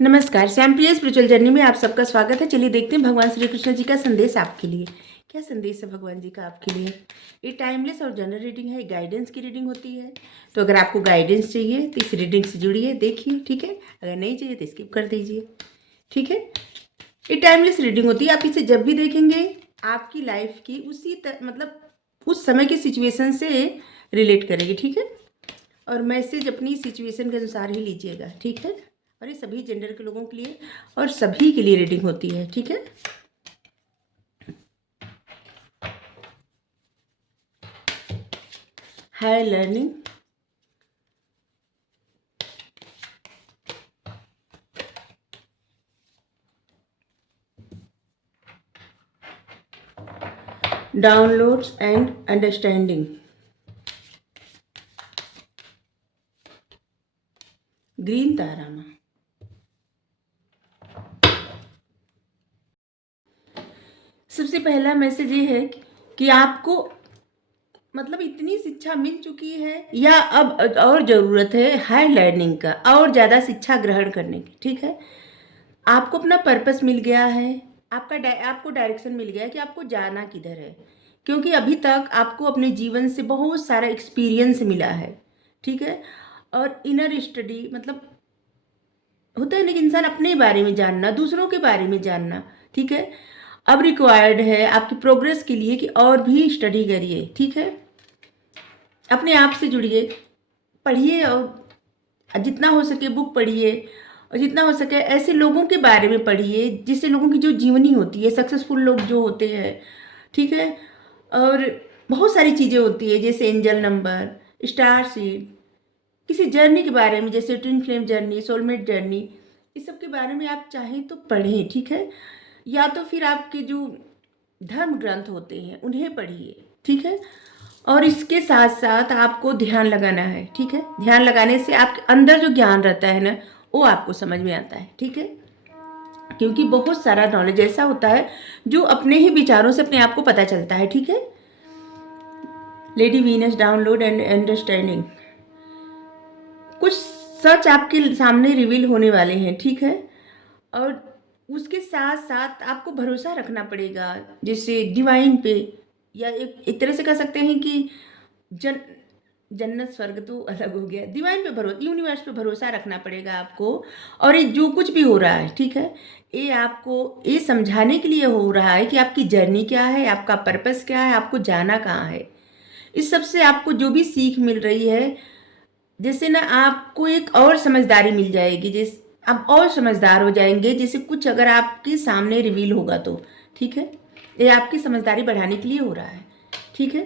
नमस्कार, श्याम प्रिय spiritual journey में आप सबका स्वागत है। चलिए देखते हैं भगवान श्री कृष्ण जी का संदेश आपके लिए। क्या संदेश है भगवान जी का आपके लिए? ये टाइमलेस और जनरल रीडिंग है, गाइडेंस की रीडिंग होती है। तो अगर आपको गाइडेंस चाहिए तो इस रीडिंग से जुड़िए, देखिए, ठीक है। अगर नहीं चाहिए तो स्किप कर दीजिए, ठीक है। ये टाइमलेस रीडिंग होती है, आप इसे जब भी देखेंगे आपकी लाइफ की मतलब उस समय की सिचुएशन से रिलेट करेगी, ठीक है। और मैसेज अपनी सिचुएशन के अनुसार ही लीजिएगा, ठीक है। और ये सभी जेंडर के लोगों के लिए और सभी के लिए रीडिंग होती है, ठीक है। Higher learning, downloads and understanding, green तारामा। सबसे पहला मैसेज ये है कि आपको मतलब इतनी शिक्षा मिल चुकी है या अब और ज़रूरत है हायर लर्निंग का, और ज़्यादा शिक्षा ग्रहण करने की, ठीक है। आपको अपना पर्पस मिल गया है, आपको डायरेक्शन मिल गया है कि आपको जाना किधर है। क्योंकि अभी तक आपको अपने जीवन से बहुत सारा एक्सपीरियंस मिला है, ठीक है। और इनर स्टडी मतलब होता है ना कि इंसान अपने बारे में जानना, दूसरों के बारे में जानना, ठीक है। अब रिक्वायर्ड है आपकी प्रोग्रेस के लिए कि और भी स्टडी करिए, ठीक है। अपने आप से जुड़िए, पढ़िए, और जितना हो सके बुक पढ़िए, और जितना हो सके ऐसे लोगों के बारे में पढ़िए जिससे लोगों की जो जीवनी होती है, सक्सेसफुल लोग जो होते हैं, ठीक है। और बहुत सारी चीज़ें होती है जैसे एंजल नंबर, स्टार सीड, किसी जर्नी के बारे में जैसे twin flame journey, soulmate journey, इस सब के बारे में आप चाहें तो पढ़ें, ठीक है। या तो फिर आपके जो धर्म ग्रंथ होते हैं उन्हें पढ़िए, ठीक है। और इसके साथ साथ आपको ध्यान लगाना है, ठीक है। ध्यान लगाने से आपके अंदर जो ज्ञान रहता है ना, वो आपको समझ में आता है, ठीक है। क्योंकि बहुत सारा नॉलेज ऐसा होता है जो अपने ही विचारों से अपने आप को पता चलता है, ठीक है। Lady Venus, download and understanding, कुछ सच आपके सामने रिवील होने वाले हैं, ठीक है। और उसके साथ साथ आपको भरोसा रखना पड़ेगा जैसे डिवाइन पे, या एक तरह से कह सकते हैं कि जन्नत स्वर्ग तो अलग हो गया, डिवाइन पे भरोसा, यूनिवर्स पे भरोसा रखना पड़ेगा आपको। और ये जो कुछ भी हो रहा है, ठीक है, ये आपको ये समझाने के लिए हो रहा है कि आपकी जर्नी क्या है, आपका पर्पस क्या है, आपको जाना कहाँ है। इस सब से आपको जो भी सीख मिल रही है, जैसे ना आपको एक और समझदारी मिल जाएगी, जिस आप और समझदार हो जाएंगे, जैसे कुछ अगर आपके सामने रिवील होगा तो, ठीक है। ये आपकी समझदारी बढ़ाने के लिए हो रहा है, ठीक है।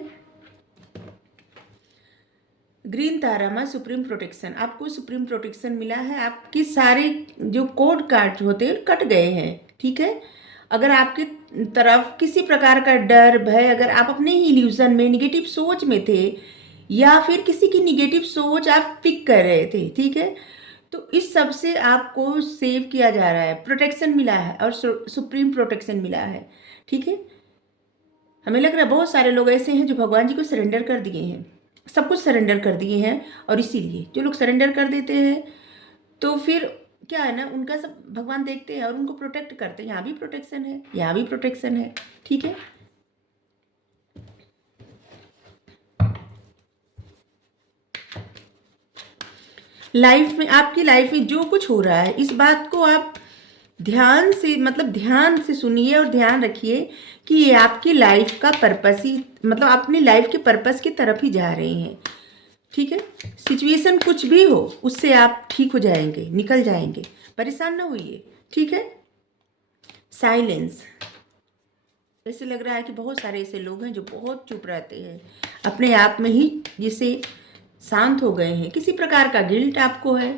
ग्रीन तारामा, सुप्रीम प्रोटेक्शन, आपको सुप्रीम प्रोटेक्शन मिला है। आपके सारे जो कोड कार्ड होते हैं कट गए हैं, ठीक है। अगर आपके तरफ किसी प्रकार का डर, भय, अगर आप अपने ही इल्यूजन में निगेटिव सोच में थे, या फिर किसी की निगेटिव सोच आप पिक कर रहे थे, ठीक है, तो इस सब से आपको सेव किया जा रहा है, प्रोटेक्शन मिला है, और सुप्रीम प्रोटेक्शन मिला है, ठीक है। हमें लग रहा है बहुत सारे लोग ऐसे हैं जो भगवान जी को सरेंडर कर दिए हैं, सब कुछ सरेंडर कर दिए हैं। और इसीलिए जो लोग सरेंडर कर देते हैं तो फिर क्या है ना, उनका सब भगवान देखते हैं और उनको प्रोटेक्ट करते हैं। यहाँ भी प्रोटेक्शन है, यहाँ भी प्रोटेक्शन है, ठीक है। लाइफ में, आपकी लाइफ में जो कुछ हो रहा है, इस बात को आप ध्यान से, मतलब ध्यान से सुनिए और ध्यान रखिए कि ये आपकी लाइफ का पर्पस ही, मतलब अपनी लाइफ के पर्पस की तरफ ही जा रहे हैं, ठीक है। सिचुएशन कुछ भी हो उससे आप ठीक हो जाएंगे, निकल जाएंगे, परेशान ना होइए, ठीक है। साइलेंस, ऐसे लग रहा है कि बहुत सारे ऐसे लोग हैं जो बहुत चुप रहते हैं अपने आप में ही, जिसे शांत हो गए हैं, किसी प्रकार का गिल्ट आपको है।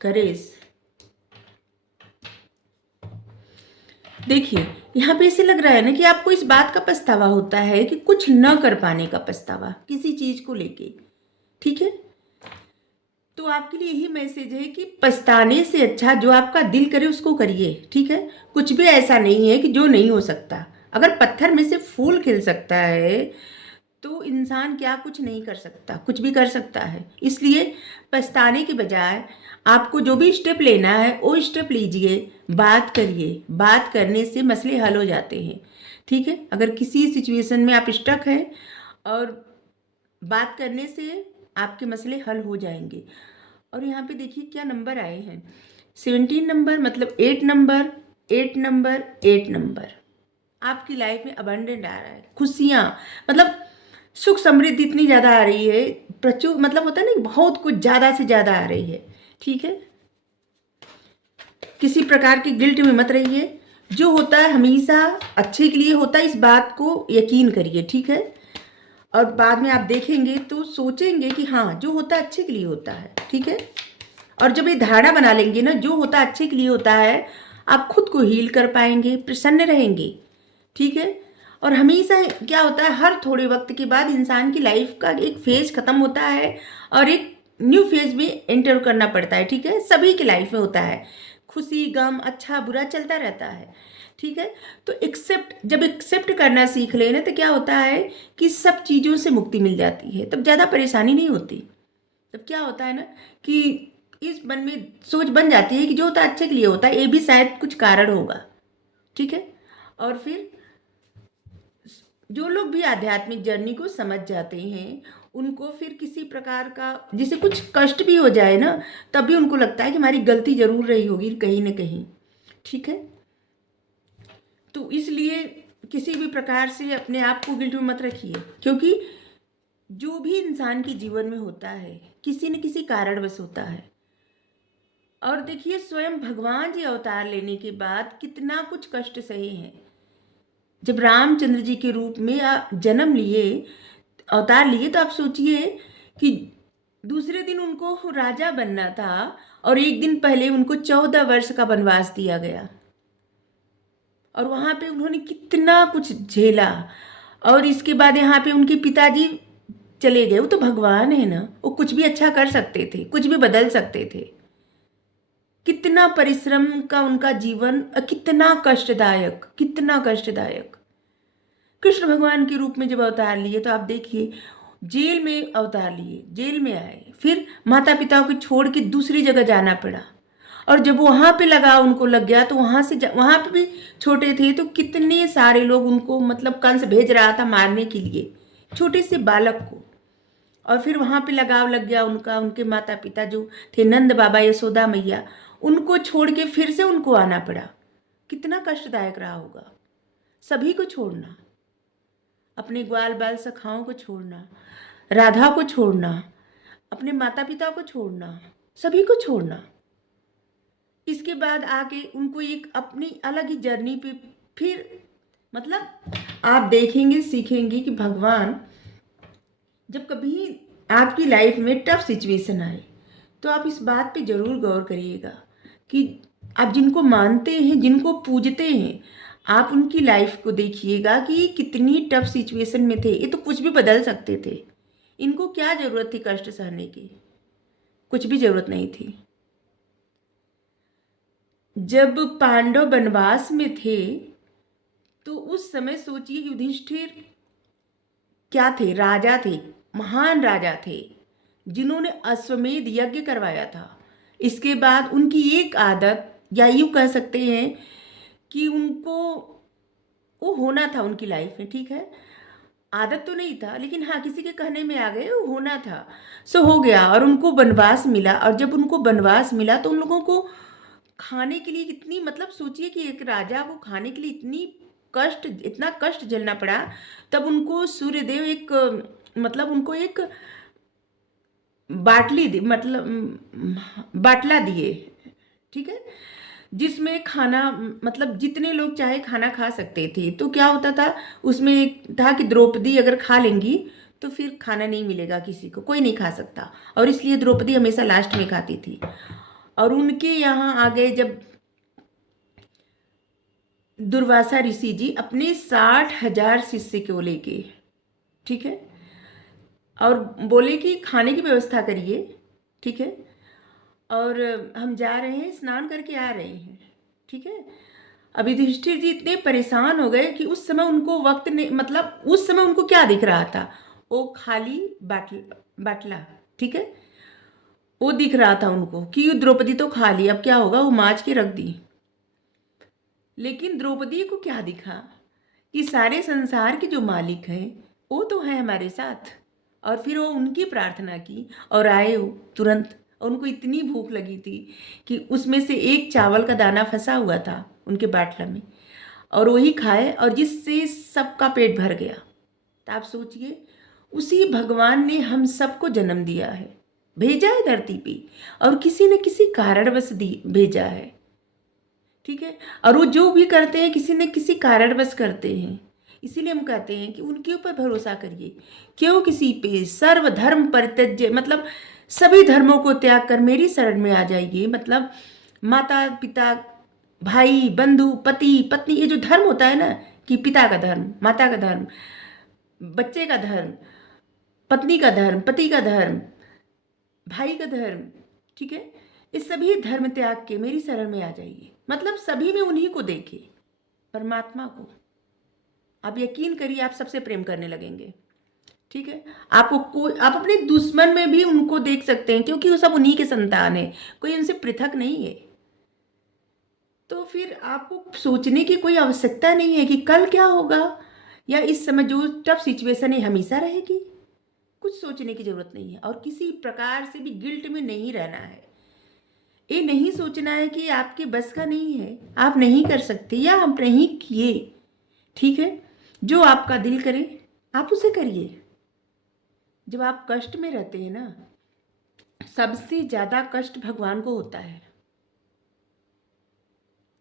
करेज, देखिए यहाँ पे ऐसे लग रहा है ना कि आपको इस बात का पछतावा होता है कि कुछ न कर पाने का पछतावा किसी चीज को लेके, ठीक है। तो आपके लिए यही मैसेज है कि पछताने से अच्छा जो आपका दिल करे उसको करिए, ठीक है। कुछ भी ऐसा नहीं है कि जो नहीं हो सकता। अगर पत्थर में से फूल खिल सकता है तो इंसान क्या कुछ नहीं कर सकता, कुछ भी कर सकता है। इसलिए पछताने के बजाय आपको जो भी स्टेप लेना है वो स्टेप लीजिए, बात करिए। बात करने से मसले हल हो जाते हैं, ठीक है। अगर किसी सिचुएशन में आप स्टक हैं और बात करने से आपके मसले हल हो जाएंगे। और यहाँ पे देखिए क्या नंबर आए हैं, 17 नंबर, मतलब 8 नंबर, 8 नंबर, 8 नंबर। आपकी लाइफ में अबंडेंट आ रहा है, खुशियाँ, मतलब सुख समृद्धि इतनी ज़्यादा आ रही है, प्रचुर, मतलब होता है ना, बहुत कुछ ज़्यादा से ज़्यादा आ रही है, ठीक है। किसी प्रकार की गिल्ट में मत रहिए। जो होता है हमेशा अच्छे के लिए होता है, इस बात को यकीन करिए, ठीक है। और बाद में आप देखेंगे तो सोचेंगे कि हाँ, जो होता है अच्छे के लिए होता है, ठीक है। और जब ये धारणा बना लेंगे ना, जो होता है अच्छे के लिए होता है, आप खुद को हील कर पाएंगे, प्रसन्न रहेंगे, ठीक है। और हमेशा क्या होता है, हर थोड़े वक्त के बाद इंसान की लाइफ का एक फेज खत्म होता है और एक न्यू फेज में एंटर करना पड़ता है, ठीक है। सभी की लाइफ में होता है, खुशी गम अच्छा बुरा चलता रहता है, ठीक है। तो जब एक्सेप्ट करना सीख लेना तो क्या होता है कि सब चीज़ों से मुक्ति मिल जाती है, तब ज़्यादा परेशानी नहीं होती। तब क्या होता है ना कि इस मन में सोच बन जाती है कि जो होता है अच्छे के लिए होता है, ये भी शायद कुछ कारण होगा, ठीक है। और फिर जो लोग भी आध्यात्मिक जर्नी को समझ जाते हैं, उनको फिर किसी प्रकार का जैसे कुछ कष्ट भी हो जाए ना, तब भी उनको लगता है कि हमारी गलती जरूर रही होगी कहीं ना कहीं, ठीक है। तो इसलिए किसी भी प्रकार से अपने आप को गिल्ट में मत रखिए, क्योंकि जो भी इंसान के जीवन में होता है किसी न किसी कारणवश होता है। और देखिए स्वयं भगवान जी अवतार लेने के बाद कितना कुछ कष्ट सहे हैं। जब रामचंद्र जी के रूप में जन्म लिए, अवतार लिए, तो आप सोचिए कि दूसरे दिन उनको राजा बनना था और एक दिन पहले उनको 14 वर्ष का वनवास दिया गया। और वहाँ पे उन्होंने कितना कुछ झेला। और इसके बाद यहाँ पे उनके पिताजी चले गए। वो तो भगवान है ना, वो कुछ भी अच्छा कर सकते थे, कुछ भी बदल सकते थे। कितना परिश्रम का उनका जीवन, कितना कष्टदायक, कितना कष्टदायक। कृष्ण भगवान के रूप में जब अवतार लिए तो आप देखिए, जेल में अवतार लिए, जेल में आए, फिर माता पिता को छोड़ के दूसरी जगह जाना पड़ा। और जब वहाँ पे उनको लग गया तो वहाँ पे भी छोटे थे तो कितने सारे लोग उनको, मतलब कंस भेज रहा था मारने के लिए छोटे से बालक को। और फिर वहाँ पे लगाव लग गया उनका, उनके माता पिता जो थे नंद बाबा यशोदा मैया, उनको छोड़ के फिर से उनको आना पड़ा। कितना कष्टदायक रहा होगा सभी को छोड़ना, अपने ग्वाल बाल सखाओं को छोड़ना, राधा को छोड़ना, अपने माता पिता को छोड़ना, सभी को छोड़ना। इसके बाद आके उनको एक अपनी अलग ही जर्नी पे फिर, मतलब आप देखेंगे सीखेंगे कि भगवान जब कभी आपकी लाइफ में टफ सिचुएशन आए तो आप इस बात पे ज़रूर गौर करिएगा कि आप जिनको मानते हैं, जिनको पूजते हैं, आप उनकी लाइफ को देखिएगा कि कितनी टफ सिचुएशन में थे। ये तो कुछ भी बदल सकते थे, इनको क्या ज़रूरत थी कष्ट सहने की, कुछ भी ज़रूरत नहीं थी। जब पांडव वनवास में थे तो उस समय सोचिए युधिष्ठिर क्या थे, राजा थे, महान राजा थे, जिन्होंने अश्वमेध यज्ञ करवाया था। इसके बाद उनकी एक आदत, या यूँ कह सकते हैं कि उनको वो होना था उनकी लाइफ में, ठीक है। आदत तो नहीं था, लेकिन हाँ किसी के कहने में आ गए, वो होना था, सो हो गया। और उनको वनवास मिला, और जब उनको वनवास मिला तो उन लोगों को खाने के लिए कितनी, मतलब सोचिए कि एक राजा को खाने के लिए इतना कष्ट झेलना पड़ा। तब उनको सूर्यदेव एक, मतलब उनको एक बाटला दिए, ठीक है, जिसमें खाना, मतलब जितने लोग चाहे खाना खा सकते थे। तो क्या होता था उसमें एक था कि द्रौपदी अगर खा लेंगी तो फिर खाना नहीं मिलेगा, किसी को कोई नहीं खा सकता, और इसलिए द्रौपदी हमेशा लास्ट में खाती थी। और उनके यहाँ आ गए जब दुर्वासा ऋषि जी अपने 60,000 शिष्य को लेके, ठीक है, और बोले कि खाने की व्यवस्था करिए, ठीक है, और हम जा रहे हैं, स्नान करके आ रहे हैं, ठीक है। अब युधिष्ठिर जी इतने परेशान हो गए कि उस समय उनको वक्त ने, मतलब उस समय उनको क्या दिख रहा था, वो खाली बाटला, ठीक है, वो दिख रहा था उनको कि द्रौपदी तो खाली, अब क्या होगा, वो माज के रख दी। लेकिन द्रौपदी को क्या दिखा कि सारे संसार के जो मालिक हैं वो तो है हमारे साथ। और फिर वो उनकी प्रार्थना की और आए वो तुरंत। और उनको इतनी भूख लगी थी कि उसमें से एक चावल का दाना फंसा हुआ था उनके बाटला में, और वही खाए, और जिससे सबका पेट भर गया। तो आप सोचिए, उसी भगवान ने हम सबको जन्म दिया है, भेजा है धरती पे, और किसी न किसी कारणवश भेजा है, ठीक है। और वो जो भी करते हैं किसी न किसी कारणवश करते हैं। इसीलिए हम कहते हैं कि उनके ऊपर भरोसा करिए, क्यों किसी पे। सर्वधर्म परित्यज्य, मतलब सभी धर्मों को त्याग कर मेरी शरण में आ जाइए। मतलब माता पिता, भाई बंधु, पति पत्नी, ये जो धर्म होता है ना, कि पिता का धर्म, माता का धर्म, बच्चे का धर्म, पत्नी का धर्म, पति का धर्म, भाई का धर्म, ठीक है, इस सभी धर्म त्याग के मेरी शरण में आ जाइए। मतलब सभी में उन्हीं को देखे, परमात्मा को। आप यकीन करिए, आप सबसे प्रेम करने लगेंगे, ठीक है। आपको कोई, आप अपने दुश्मन में भी उनको देख सकते हैं, क्योंकि वो सब उन्हीं के संतान है, कोई उनसे पृथक नहीं है। तो फिर आपको सोचने की कोई आवश्यकता नहीं है कि कल क्या होगा, या इस समय जो टफ सिचुएशन है हमेशा रहेगी। कुछ सोचने की जरूरत नहीं है, और किसी प्रकार से भी गिल्ट में नहीं रहना है। ये नहीं सोचना है कि आपके बस का नहीं है, आप नहीं कर सकते, या आप नहीं किए, ठीक है। जो आपका दिल करे आप उसे करिए। जब आप कष्ट में रहते हैं ना, सबसे ज़्यादा कष्ट भगवान को होता है।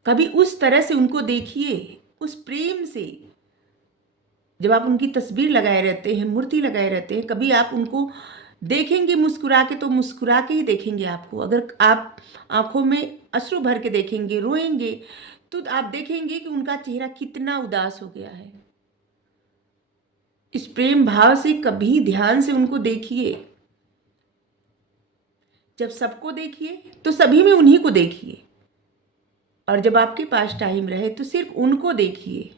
कभी उस तरह से उनको देखिए, उस प्रेम से। जब आप उनकी तस्वीर लगाए रहते हैं, मूर्ति लगाए रहते हैं, कभी आप उनको देखेंगे मुस्कुरा के, तो मुस्कुरा के ही देखेंगे आपको। अगर आप आंखों में अश्रु भर के देखेंगे, रोएंगे, तो आप देखेंगे कि उनका चेहरा कितना उदास हो गया है। इस प्रेम भाव से कभी ध्यान से उनको देखिए। जब सबको देखिए तो सभी में उन्हीं को देखिए, और जब आपके पास टाइम रहे तो सिर्फ उनको देखिए।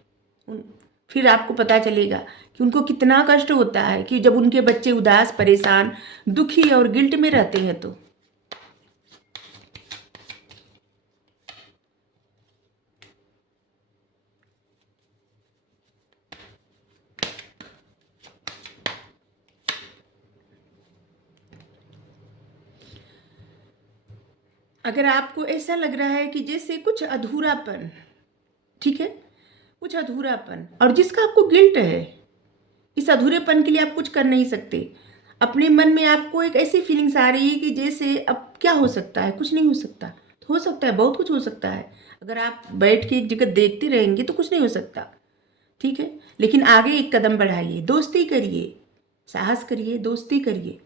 फिर आपको पता चलेगा कि उनको कितना कष्ट होता है, कि जब उनके बच्चे उदास, परेशान, दुखी और गिल्ट में रहते हैं। तो अगर आपको ऐसा लग रहा है कि जैसे कुछ अधूरापन, ठीक है, कुछ अधूरापन, और जिसका आपको गिल्ट है, इस अधूरेपन के लिए आप कुछ कर नहीं सकते। अपने मन में आपको एक ऐसी फीलिंग्स आ रही है कि जैसे अब क्या हो सकता है, कुछ नहीं हो सकता। तो हो सकता है, बहुत कुछ हो सकता है। अगर आप बैठ के एक जगह देखते रहेंगे तो कुछ नहीं हो सकता, ठीक है। लेकिन आगे एक कदम बढ़ाइए, दोस्ती करिए, साहस करिए, दोस्ती करिए,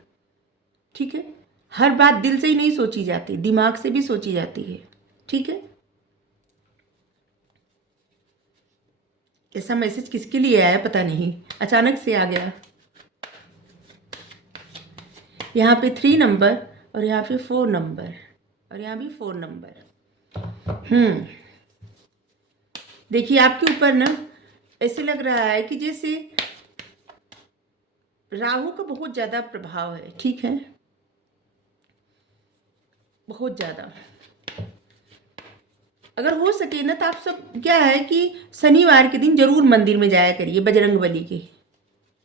ठीक है। हर बात दिल से ही नहीं सोची जाती, दिमाग से भी सोची जाती है, ठीक है। ऐसा मैसेज किसके लिए आया पता नहीं, अचानक से आ गया। यहाँ पे 3 नंबर, और यहाँ पे 4 नंबर, और यहाँ भी 4 नंबर। देखिए, आपके ऊपर ना ऐसे लग रहा है कि जैसे राहु का बहुत ज़्यादा प्रभाव है, ठीक है, बहुत ज़्यादा। अगर हो सके ना तो आप सब क्या है कि शनिवार के दिन जरूर मंदिर में जाया करिए, बजरंगबली के।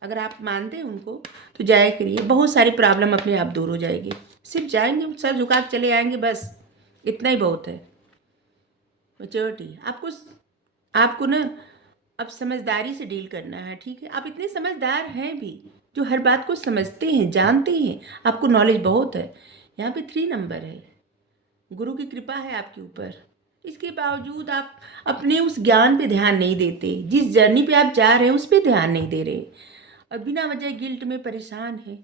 अगर आप मानते हैं उनको तो जाया करिए, बहुत सारी प्रॉब्लम अपने आप दूर हो जाएगी। सिर्फ जाएंगे, सर झुका के चले आएंगे, बस इतना ही बहुत है। मैच्योरिटी आपको ना अब समझदारी से डील करना है, ठीक है। आप इतने समझदार हैं भी, जो हर बात को समझते हैं, जानते हैं, आपको नॉलेज बहुत है। यहाँ पे 3 नंबर है, गुरु की कृपा है आपके ऊपर। इसके बावजूद आप अपने उस ज्ञान पे ध्यान नहीं देते, जिस जर्नी पे आप जा रहे हैं उस पे ध्यान नहीं दे रहे, और बिना वजह गिल्ट में परेशान है।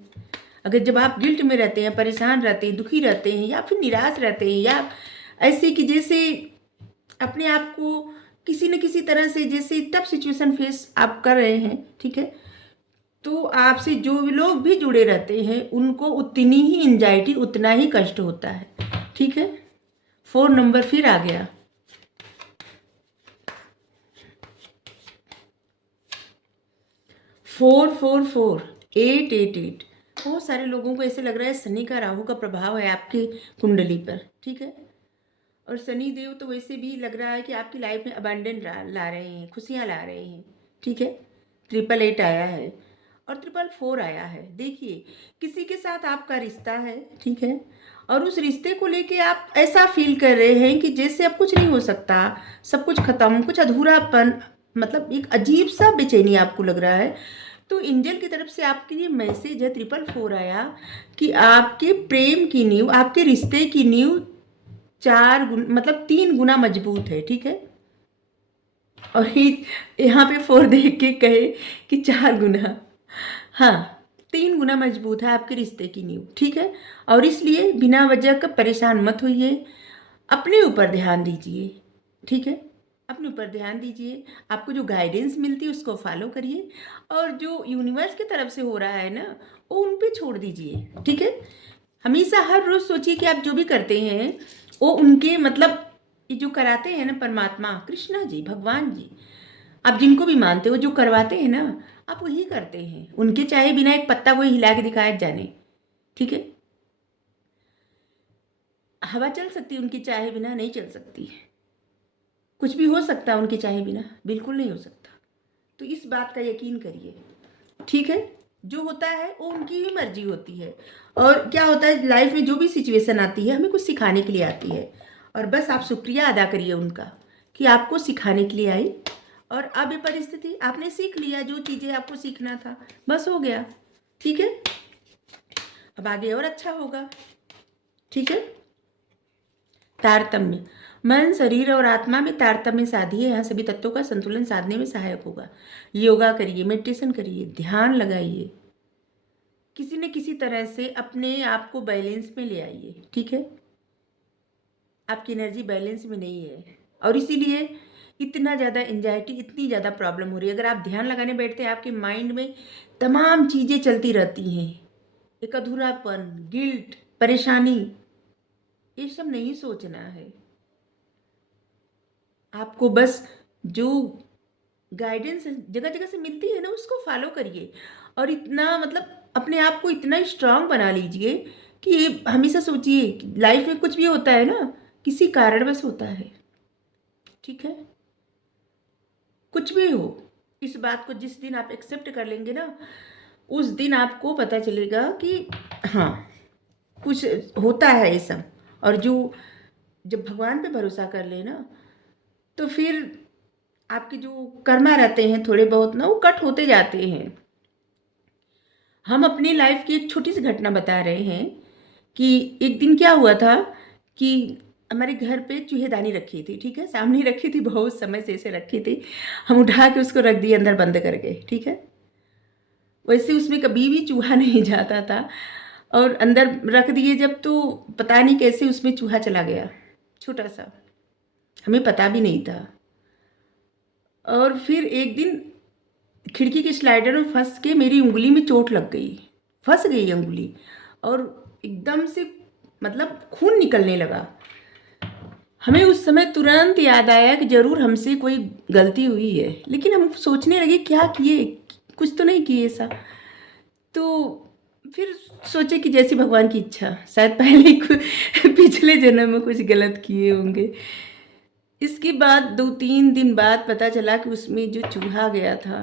अगर जब आप गिल्ट में रहते हैं, परेशान रहते हैं, दुखी रहते हैं, या फिर निराश रहते हैं, या ऐसे कि जैसे अपने आप को किसी न किसी तरह से जैसे टफ सिचुएशन फेस आप कर रहे हैं, ठीक है, तो आपसे जो लोग भी जुड़े रहते हैं उनको उतनी ही एंजाइटी, उतना ही कष्ट होता है, ठीक है। 4 नंबर फिर आ गया। 4 4 4, 8 8 8। बहुत सारे लोगों को ऐसे लग रहा है शनि का राहु का प्रभाव है आपकी कुंडली पर, ठीक है। और शनि देव तो वैसे भी लग रहा है कि आपकी लाइफ में अबंडेंट ला रहे हैं, खुशियाँ ला रहे हैं, ठीक है। 888 आया है और 444 आया है। देखिए किसी के साथ आपका रिश्ता है, ठीक है, और उस रिश्ते को लेके आप ऐसा फील कर रहे हैं कि जैसे अब कुछ नहीं हो सकता, सब कुछ खत्म, कुछ अधूरापन, मतलब एक अजीब सा बेचैनी आपको लग रहा है। तो एंजल की तरफ से आपके लिए मैसेज है 444 आया कि आपके प्रेम की नींव, आपके रिश्ते की नींव 3 गुना मजबूत है, ठीक है। और यहाँ पे 4 देख के कहे कि 4 गुना, हाँ 3 गुना मजबूत है आपके रिश्ते की नींव, ठीक है। और इसलिए बिना वजह का परेशान मत होइए, अपने ऊपर ध्यान दीजिए, ठीक है। अपने ऊपर ध्यान दीजिए, आपको जो गाइडेंस मिलती है उसको फॉलो करिए, और जो यूनिवर्स की तरफ से हो रहा है ना वो उन पे छोड़ दीजिए, ठीक है। हमेशा हर रोज़ सोचिए कि आप जो भी करते हैं वो उनके मतलब ये जो कराते हैं ना परमात्मा, कृष्णा जी, भगवान जी, आप जिनको भी मानते हो, जो करवाते हैं ना आप वही करते हैं। उनके चाहे बिना एक पत्ता कोई हिला के दिखाया जाने, ठीक है। हवा चल सकती है उनकी चाहे बिना, नहीं चल सकती। कुछ भी हो सकता है उनके चाहे बिना, बिल्कुल नहीं हो सकता। तो इस बात का यकीन करिए, ठीक है। जो होता है वो उनकी ही मर्जी होती है। और क्या होता है लाइफ में जो भी सिचुएशन आती है हमें कुछ सिखाने के लिए आती है, और बस आप शुक्रिया अदा करिए उनका कि आपको सिखाने के लिए आई। और अब ये परिस्थिति आपने सीख लिया, जो चीज़ें आपको सीखना था बस हो गया, ठीक है। अब आगे और अच्छा होगा, ठीक है। तारतम्य, मन, शरीर और आत्मा में तारतम्य साधिए, यहाँ सभी तत्वों का संतुलन साधने में सहायक होगा। योगा करिए, मेडिटेशन करिए, ध्यान लगाइए, किसी न किसी तरह से अपने आप को बैलेंस में ले आइए, ठीक है। आपकी एनर्जी बैलेंस में नहीं है और इसीलिए इतना ज़्यादा एंजाइटी, इतनी ज़्यादा प्रॉब्लम हो रही है। अगर आप ध्यान लगाने बैठते हैं आपके माइंड में तमाम चीज़ें चलती रहती हैं, एक अधूरापन, गिल्ट, परेशानी, ये सब नहीं सोचना है आपको। बस जो गाइडेंस जगह जगह से मिलती है ना उसको फॉलो करिए, और इतना अपने आप को इतना स्ट्रांग बना लीजिए कि ये हमेशा सोचिए लाइफ में कुछ भी होता है ना किसी कारणवश होता है, ठीक है। कुछ भी हो, इस बात को जिस दिन आप एक्सेप्ट कर लेंगे ना उस दिन आपको पता चलेगा कि हाँ कुछ होता है ये सब। और जो जब भगवान पे भरोसा कर ले ना तो फिर आपके जो कर्मा रहते हैं थोड़े बहुत ना वो कट होते जाते हैं। हम अपनी लाइफ की एक छोटी सी घटना बता रहे हैं कि एक दिन क्या हुआ था कि हमारे घर पे चूहेदानी रखी थी, ठीक है, सामने रखी थी, बहुत समय से ऐसे रखी थी। हम उठा के उसको रख दिए, अंदर बंद कर गए, ठीक है। वैसे उसमें कभी भी चूहा नहीं जाता था, और अंदर रख दिए जब तो पता नहीं कैसे उसमें चूहा चला गया, छोटा सा, हमें पता भी नहीं था। और फिर एक दिन खिड़की के स्लाइडर में फंस के मेरी उंगली में चोट लग गई, फंस गई उंगली, और एकदम से खून निकलने लगा। हमें उस समय तुरंत याद आया कि ज़रूर हमसे कोई गलती हुई है, लेकिन हम सोचने लगे क्या किए, कुछ तो नहीं किए ऐसा। तो फिर सोचे कि जैसी भगवान की इच्छा, शायद पहले पिछले जन्म में कुछ गलत किए होंगे। इसके बाद 2-3 दिन बाद पता चला कि उसमें जो चूहा गया था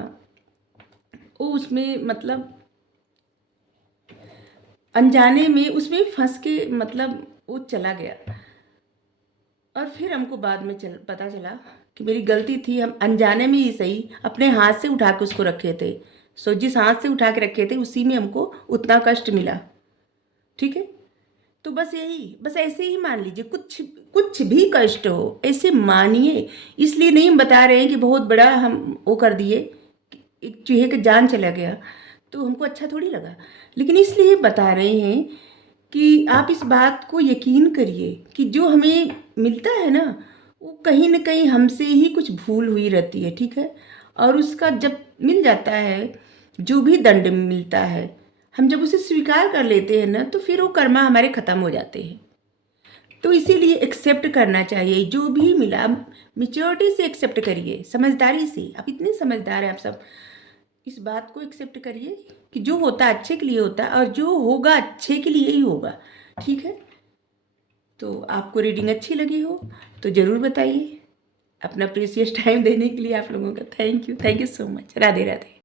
वो उसमें अनजाने में उसमें फंस के वो चला गया। और फिर हमको बाद में पता चला कि मेरी गलती थी, हम अनजाने में ही सही अपने हाथ से उठा के उसको रखे थे। सो जिस हाथ से उठा के रखे थे उसी में हमको उतना कष्ट मिला, ठीक है। तो बस यही, बस ऐसे ही मान लीजिए, कुछ कुछ भी कष्ट हो ऐसे मानिए। इसलिए नहीं हम बता रहे हैं कि बहुत बड़ा हम वो कर दिए, एक चूहे का जान चला गया तो हमको अच्छा थोड़ी लगा, लेकिन इसलिए बता रहे हैं कि आप इस बात को यकीन करिए कि जो हमें मिलता है ना वो कहीं ना कहीं हमसे ही कुछ भूल हुई रहती है, ठीक है। और उसका जब मिल जाता है, जो भी दंड मिलता है, हम जब उसे स्वीकार कर लेते हैं ना तो फिर वो कर्मा हमारे ख़त्म हो जाते हैं। तो इसीलिए एक्सेप्ट करना चाहिए जो भी मिला, मैच्योरिटी से एक्सेप्ट करिए, समझदारी से। आप इतने समझदार हैं आप सब, इस बात को एक्सेप्ट करिए कि जो होता है अच्छे के लिए होता है और जो होगा अच्छे के लिए ही होगा। ठीक है, तो आपको रीडिंग अच्छी लगी हो तो ज़रूर बताइए। अपना प्रीशियस टाइम देने के लिए आप लोगों का thank you so much. Radhe Radhe.